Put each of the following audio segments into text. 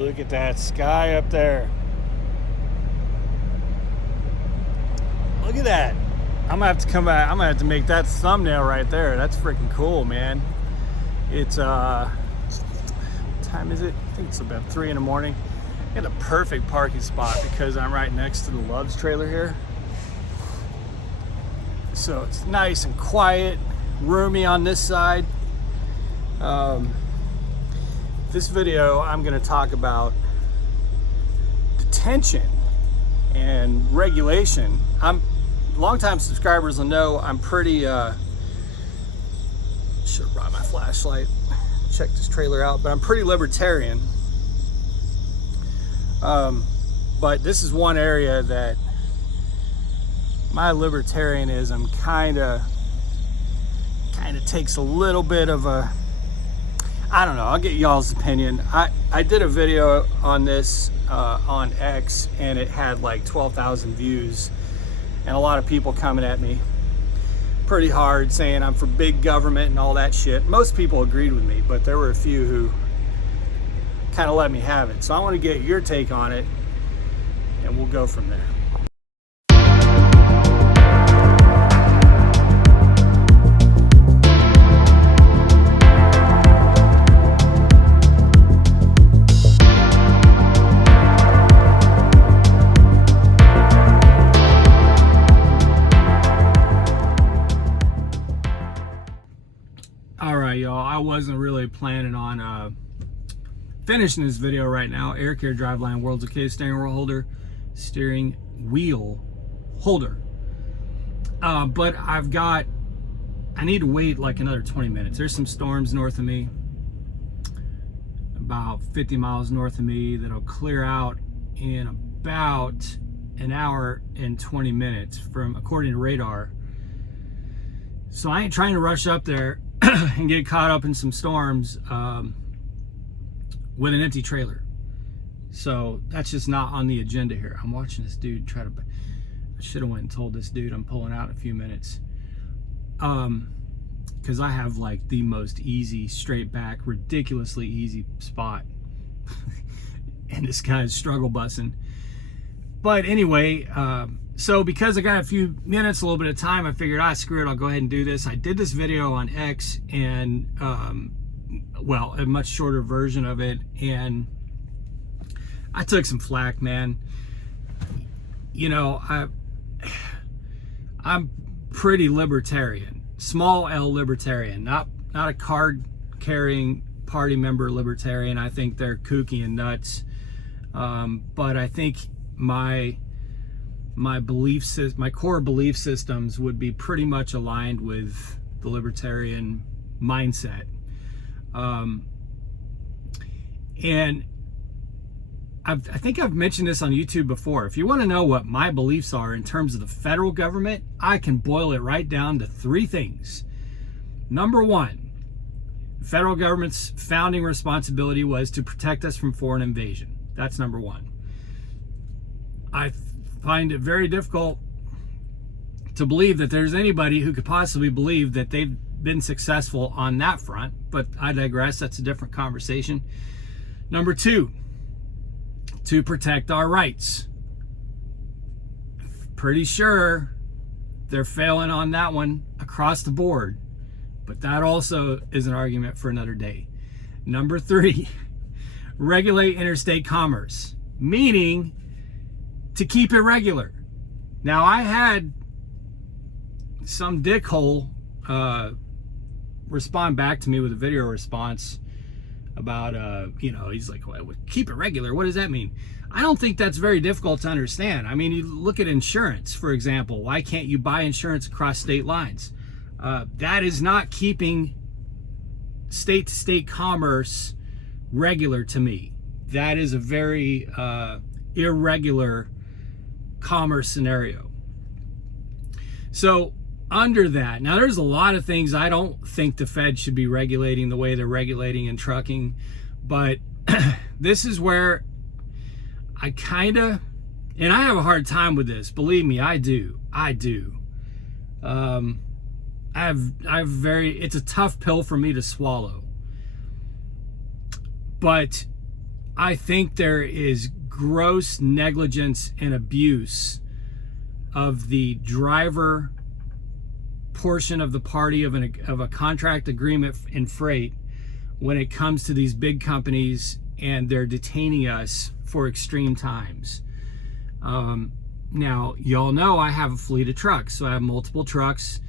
Look at that sky up there. Look at that. I'm gonna have to come back. I'm gonna have to make that thumbnail right there. That's freaking cool, man. It's what time is it? I think it's about 3 in the morning. I got a perfect parking spot because I'm right next to the Love's trailer here. So it's nice and quiet, roomy on this side. This video, I'm going to talk about detention and regulation. Longtime subscribers will know I'm pretty, should have brought my flashlight, check this trailer out, but I'm pretty libertarian. But this is one area that my libertarianism kind of takes a little bit of a, I don't know, I'll get y'all's opinion. I did a video on this on X, and it had like 12,000 views, and a lot of people coming at me pretty hard saying I'm for big government and all that shit. Most people agreed with me, but there were a few who kind of let me have it. So I want to get your take on it, and we'll go from there. All right, y'all, I wasn't really planning on finishing this video right now. Air Care Driveline World's Okay steering wheel holder. But I need to wait like another 20 minutes. There's some storms north of me, about 50 miles north of me, that'll clear out in about an hour and 20 minutes according to radar. So I ain't trying to rush up there and get caught up in some storms with an empty trailer. So that's just not on the agenda here. I'm watching this dude try to, I should have went and told this dude I'm pulling out in a few minutes. Because I have like the most easy, straight back, ridiculously easy spot. And this guy's struggle bussing. But anyway, so because I got a few minutes, a little bit of time, I figured, screw it, I'll go ahead and do this. I did this video on X, and well, a much shorter version of it, and I took some flack, man. You know, I'm pretty libertarian, small L libertarian, not a card-carrying party member libertarian. I think they're kooky and nuts, but I think my core belief systems would be pretty much aligned with the libertarian mindset. And I think I've mentioned this on YouTube before. If you want to know what my beliefs are in terms of the federal government, I can boil it right down to 3 things. Number 1, the federal government's founding responsibility was to protect us from foreign invasion. That's number 1. I find it very difficult to believe that there's anybody who could possibly believe that they've been successful on that front, but I digress. That's a different conversation. Number 2, to protect our rights. Pretty sure they're failing on that one across the board, but that also is an argument for another day. Number 3, regulate interstate commerce, meaning to keep it regular. Now, I had some dickhole respond back to me with a video response about, he's like, well, keep it regular. What does that mean? I don't think that's very difficult to understand. I mean, you look at insurance, for example. Why can't you buy insurance across state lines? That is not keeping state-to-state commerce regular to me. That is a very irregular commerce scenario. So under that, now there's a lot of things I don't think the Fed should be regulating the way they're regulating in trucking, but this is where I kind of, and I have a hard time with this, believe me, I do. It's a tough pill for me to swallow, but I think there is gross negligence and abuse of the driver portion of the party of a contract agreement in freight when it comes to these big companies and they're detaining us for extreme times. Now, y'all know I have a fleet of trucks, so I have multiple trucks,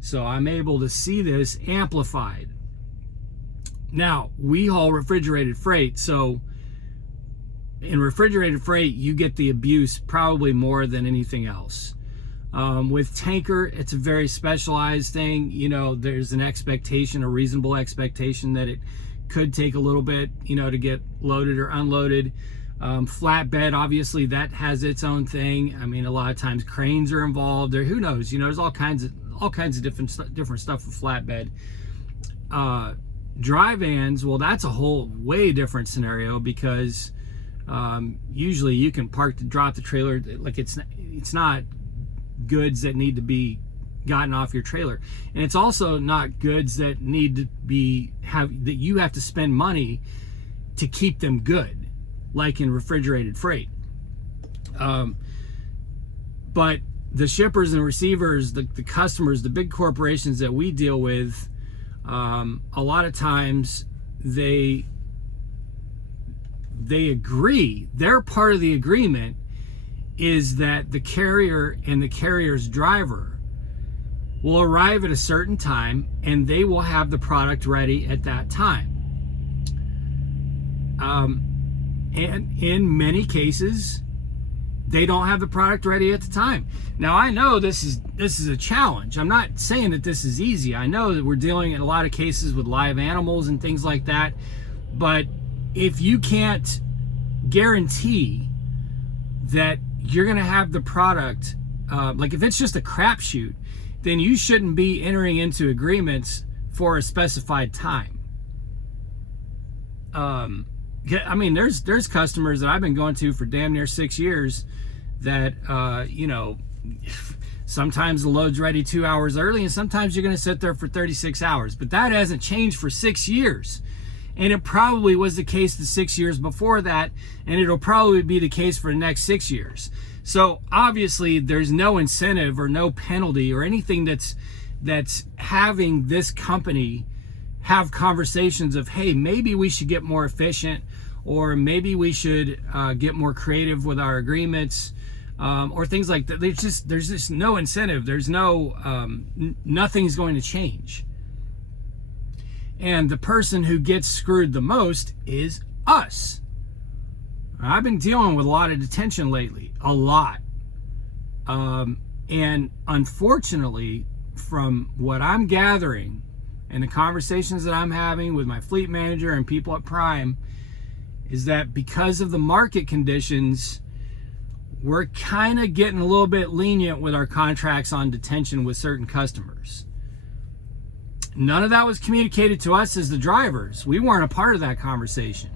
so I'm able to see this amplified. Now, we haul refrigerated freight, so in refrigerated freight, you get the abuse probably more than anything else. With tanker, it's a very specialized thing. You know, there's an expectation, a reasonable expectation that it could take a little bit, you know, to get loaded or unloaded. Flatbed, obviously, that has its own thing. I mean, a lot of times cranes are involved. There, who knows? You know, there's all kinds of different stuff with flatbed. Dry vans, well, that's a whole way different scenario because usually you can drop the trailer like it's not goods that need to be gotten off your trailer, and it's also not goods that need to that you have to spend money to keep them good, like in refrigerated freight. But the shippers and receivers, the customers, the big corporations that we deal with, a lot of times they agree, they're part of the agreement is that the carrier and the carrier's driver will arrive at a certain time and they will have the product ready at that time. And in many cases, they don't have the product ready at the time. Now, I know this is a challenge. I'm not saying that this is easy. I know that we're dealing in a lot of cases with live animals and things like that. But if you can't guarantee that you're going to have the product, like if it's just a crapshoot, then you shouldn't be entering into agreements for a specified time. I mean, there's customers that I've been going to for damn near 6 years that, you know, sometimes the load's ready 2 hours early and sometimes you're going to sit there for 36 hours. But that hasn't changed for 6 years. And it probably was the case the 6 years before that, and it'll probably be the case for the next 6 years. So obviously there's no incentive or no penalty or anything that's having this company have conversations of, hey, maybe we should get more efficient, or maybe we should get more creative with our agreements, or things like that. There's just no incentive. There's no, nothing's going to change. And the person who gets screwed the most is us. I've been dealing with a lot of detention lately, a lot. And unfortunately, from what I'm gathering and the conversations that I'm having with my fleet manager and people at Prime, is that because of the market conditions, we're kind of getting a little bit lenient with our contracts on detention with certain customers. None of that was communicated to us as the drivers. We weren't a part of that conversation.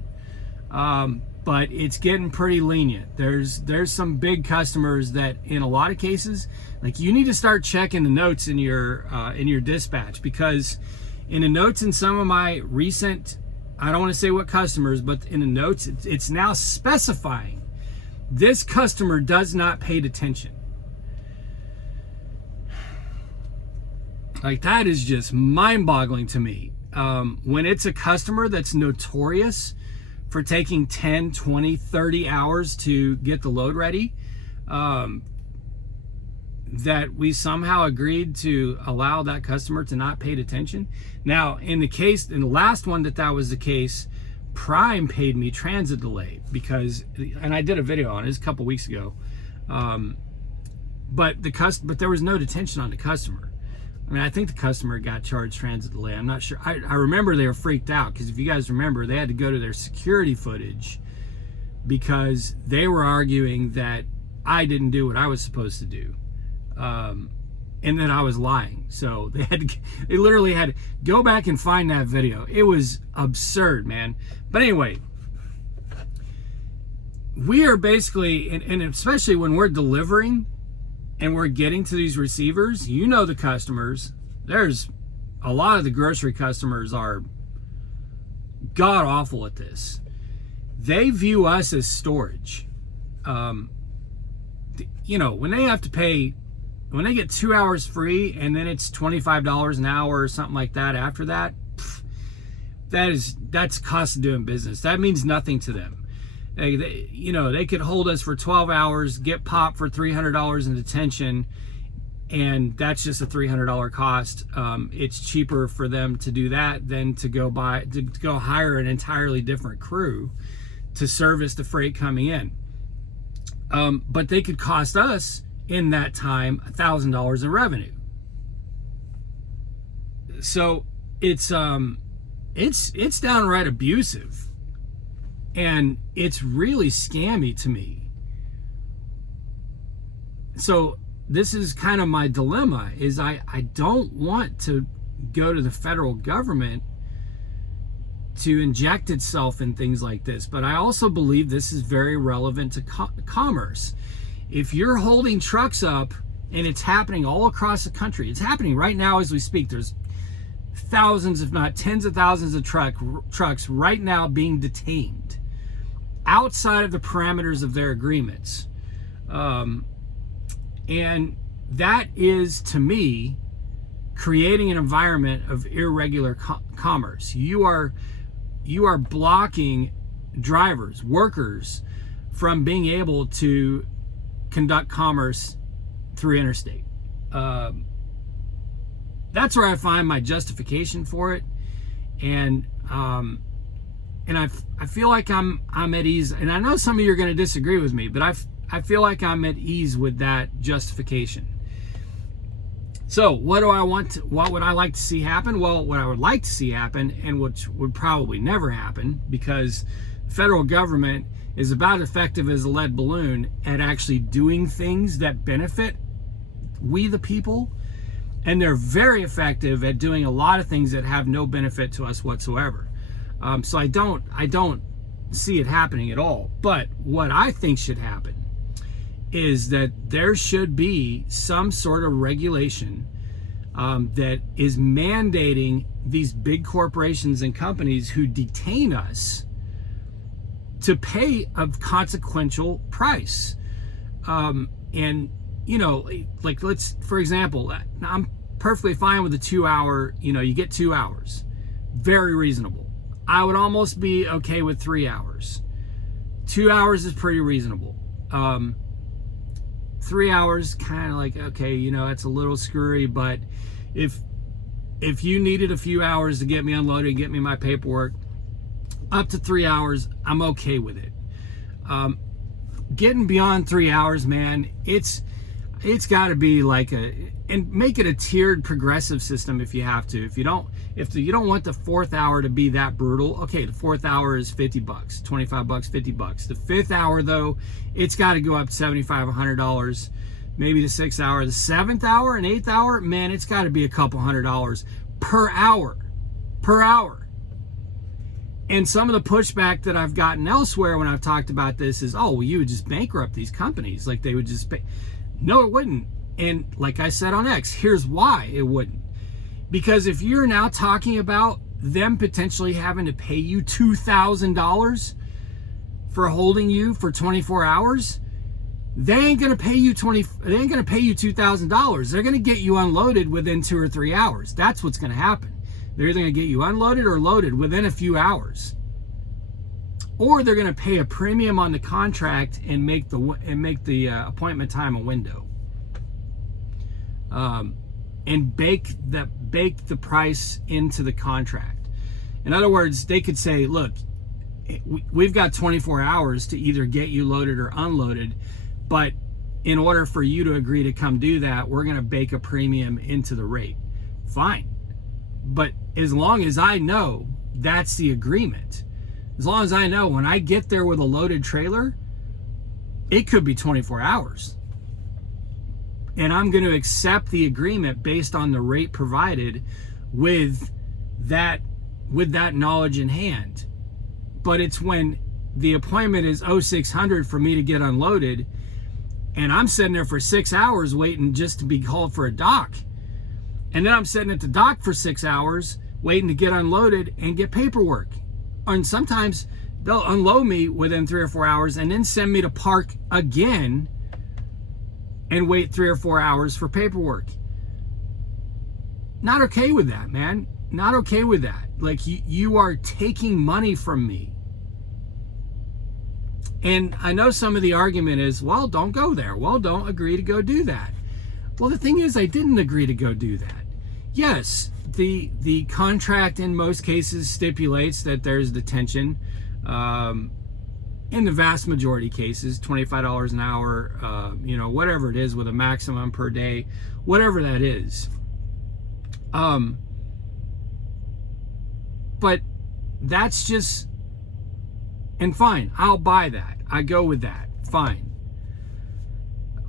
But it's getting pretty lenient. There's some big customers that in a lot of cases, like, you need to start checking the notes in your dispatch, because in the notes in some of my recent, I don't want to say what customers, but in the notes, it's now specifying this customer does not pay detention. Like, that is just mind-boggling to me. When it's a customer that's notorious for taking 10, 20, 30 hours to get the load ready, that we somehow agreed to allow that customer to not pay attention. Now, in the last one that was the case, Prime paid me transit delay because, and I did a video on it a couple weeks ago, but there was no detention on the customer. I mean, I think the customer got charged transit delay. I'm not sure. I remember they were freaked out because, if you guys remember, they had to go to their security footage because they were arguing that I didn't do what I was supposed to do, and that I was lying. So they literally had to go back and find that video. It was absurd, man. But anyway, we are basically, and especially when we're delivering and we're getting to these receivers, you know, the customers, there's a lot of the grocery customers are god awful at this. they view us as storage. You know, when they have to pay, when they get 2 hours free and then it's $25 an hour or something like that after that, that's cost of doing business. That means nothing to them. You know, they could hold us for 12 hours, get popped for $300 in detention, and that's just a $300 cost. It's cheaper for them to do that than to go hire an entirely different crew to service the freight coming in. But they could cost us in that time $1,000 in revenue. So it's downright abusive, and it's really scammy to me. So this is kind of my dilemma, is I don't want to go to the federal government to inject itself in things like this, but I also believe this is very relevant to commerce. If you're holding trucks up, and it's happening all across the country, it's happening right now as we speak, there's thousands, if not tens of thousands of trucks right now being detained outside of the parameters of their agreements. And that is, to me, creating an environment of irregular commerce. You are blocking drivers, workers, from being able to conduct commerce through interstate. That's where I find my justification for it, and I feel like I'm at ease. And I know some of you are going to disagree with me, but I feel like I'm at ease with that justification. So what would I like to see happen? Well, what I would like to see happen, and which would probably never happen, because the federal government is about as effective as a lead balloon at actually doing things that benefit we the people, and they're very effective at doing a lot of things that have no benefit to us whatsoever. So I don't see it happening at all. But what I think should happen is that there should be some sort of regulation that is mandating these big corporations and companies who detain us to pay a consequential price. And, you know, like, for example, I'm perfectly fine with a 2 hour, you know, you get 2 hours. Very reasonable. I would almost be okay with 3 hours. 2 hours is pretty reasonable. 3 hours, kind of like, okay, you know, it's a little screwy, but if you needed a few hours to get me unloaded and get me my paperwork, up to 3 hours, I'm okay with it. Getting beyond 3 hours, man, it's got to be like and make it a tiered progressive system if you have to. If you don't want the fourth hour to be that brutal, okay, the fourth hour is $50, $25, $50. The fifth hour, though, it's got to go up $75, $100. Maybe the sixth hour. The seventh hour and eighth hour, man, it's got to be a couple $100 per hour. And some of the pushback that I've gotten elsewhere when I've talked about this is, oh, well, you would just bankrupt these companies. Like, they would just pay. No, it wouldn't. And like I said on X, here's why it wouldn't. Because if you're now talking about them potentially having to pay you $2,000 for holding you for 24 hours, they ain't gonna pay you $2,000. They're gonna get you unloaded within 2 or 3 hours. That's what's gonna happen. They're either gonna get you unloaded or loaded within a few hours, or they're gonna pay a premium on the contract and make the appointment time a window. And bake the price into the contract. In other words, they could say, look, we've got 24 hours to either get you loaded or unloaded, but in order for you to agree to come do that, we're going to bake a premium into the rate. Fine. But as long as I know that's the agreement, as long as I know when I get there with a loaded trailer, it could be 24 hours. And I'm going to accept the agreement based on the rate provided with that knowledge in hand. But it's when the appointment is 0600 for me to get unloaded, and I'm sitting there for 6 hours waiting just to be called for a dock. And then I'm sitting at the dock for 6 hours waiting to get unloaded and get paperwork. And sometimes they'll unload me within 3 or 4 hours and then send me to park again and wait 3 or 4 hours for paperwork. Not okay with that, man. Not okay with that. Like, you are taking money from me. And I know some of the argument is, well, don't go there. Well, don't agree to go do that. Well, the thing is, I didn't agree to go do that. Yes, the contract in most cases stipulates that there's detention. In the vast majority of cases, $25 an hour, whatever it is, with a maximum per day, whatever that is. But that's just, and fine, I'll buy that. I go with that, fine.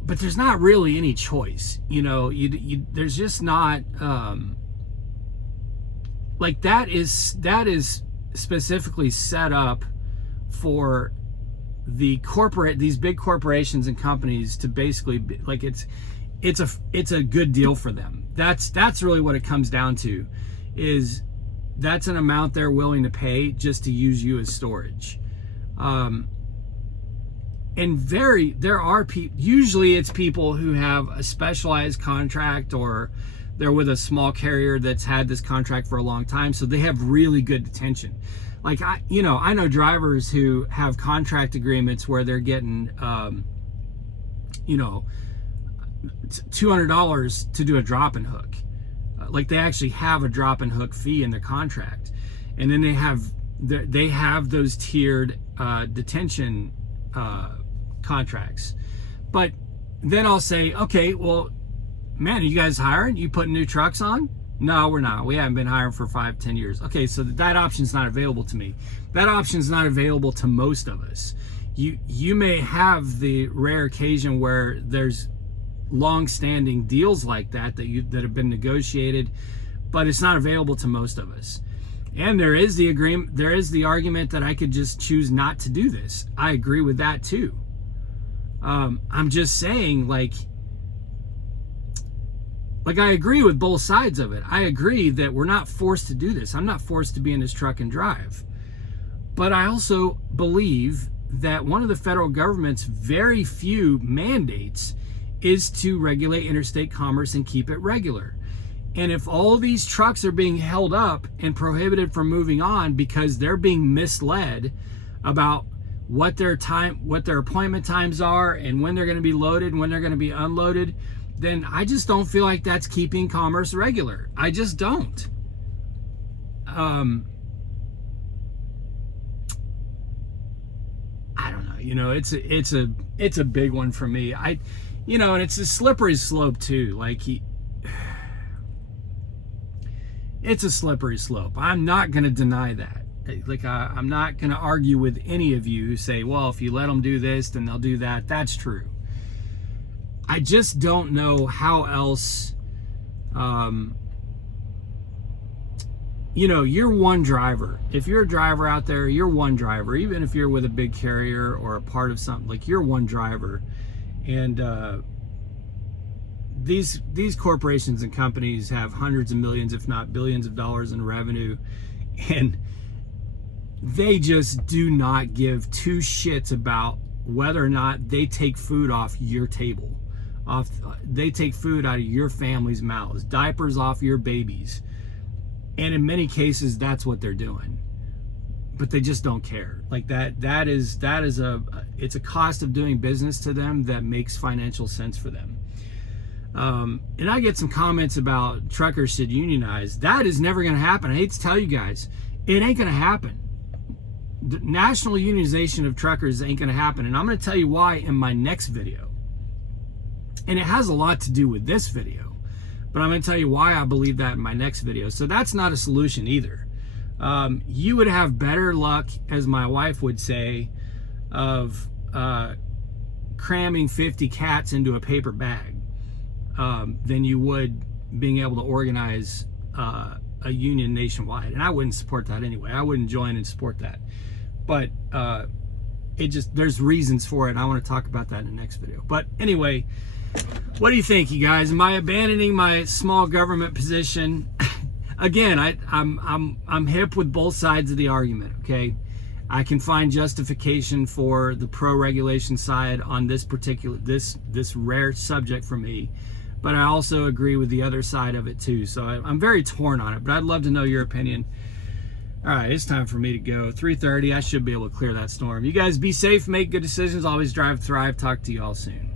But there's not really any choice, there's just not, like that is specifically set up for these big corporations and companies to basically be, like, it's a good deal for them. That's really what it comes down to, is that's an amount they're willing to pay just to use you as storage. And there are people, usually it's people who have a specialized contract, or they're with a small carrier that's had this contract for a long time, so they have really good detention. Like, I know drivers who have contract agreements where they're getting, $200 to do a drop and hook. Like, they actually have a drop and hook fee in their contract, and then they have those tiered detention contracts. But then I'll say, okay, well, man, are you guys hiring? You putting new trucks on? No, we're not. We haven't been hiring for 5-10 years. Okay, so that option's not available to me. That option's not available to most of us. You may have the rare occasion where there's long-standing deals like that have been negotiated, but it's not available to most of us. And there is the argument that I could just choose not to do this. I agree with that too. I'm just saying, like I agree with both sides of it. I agree that we're not forced to do this. I'm not forced to be in this truck and drive. But I also believe that one of the federal government's very few mandates is to regulate interstate commerce and keep it regular. And if all these trucks are being held up and prohibited from moving on because they're being misled about what their appointment times are and when they're going to be loaded and when they're going to be unloaded, then I just don't feel like that's keeping commerce regular. I just don't. I don't know. It's a big one for me. And it's a slippery slope too. Like, it's a slippery slope. I'm not going to deny that. Like, I'm not going to argue with any of you who say, well, if you let them do this, then they'll do that. That's true. I just don't know how else, you're one driver. If you're a driver out there, you're one driver. Even if you're with a big carrier or a part of something, like, you're one driver. And these corporations and companies have hundreds of millions, if not billions of dollars in revenue. And they just do not give two shits about whether or not they take food off your table. They take food out of your family's mouths, diapers off your babies. And in many cases, that's what they're doing. But they just don't care. Like, it's a cost of doing business to them that makes financial sense for them. And I get some comments about truckers should unionize. That is never going to happen. I hate to tell you guys, it ain't going to happen. The national unionization of truckers ain't going to happen. And I'm going to tell you why in my next video. And it has a lot to do with this video, but I'm going to tell you why I believe that in my next video. So that's not a solution either. You would have better luck, as my wife would say, of cramming 50 cats into a paper bag than you would being able to organize a union nationwide. And I wouldn't support that anyway. I wouldn't join and support that. But there's reasons for it, and I want to talk about that in the next video. But anyway, what do you think, you guys? Am I abandoning my small government position? Again, I'm hip with both sides of the argument, okay? I can find justification for the pro-regulation side on this particular, this rare subject for me, but I also agree with the other side of it too. So I'm very torn on it, but I'd love to know your opinion. All right, it's time for me to go. 3:30, I should be able to clear that storm. You guys be safe, make good decisions, always drive, thrive. Talk to you all soon.